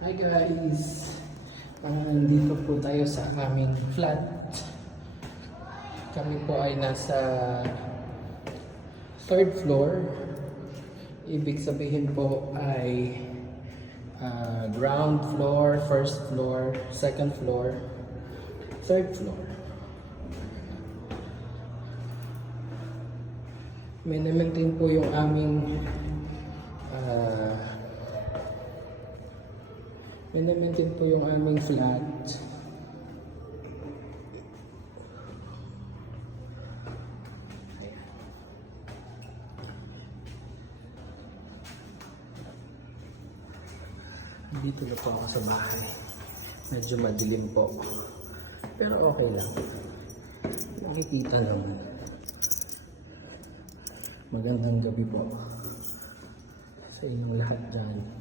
Hi guys! Nandito po tayo sa aming flat. Kami po ay nasa third floor. Ibig sabihin po ay ground floor, first floor, second floor, third floor. Maintain po yung aming maintain po yung aming flat. Dito na po ako sa bahay. Medyo madilim po. Pero okay lang. Makikita naman. Magandang gabi po sa inyong lahat dyan.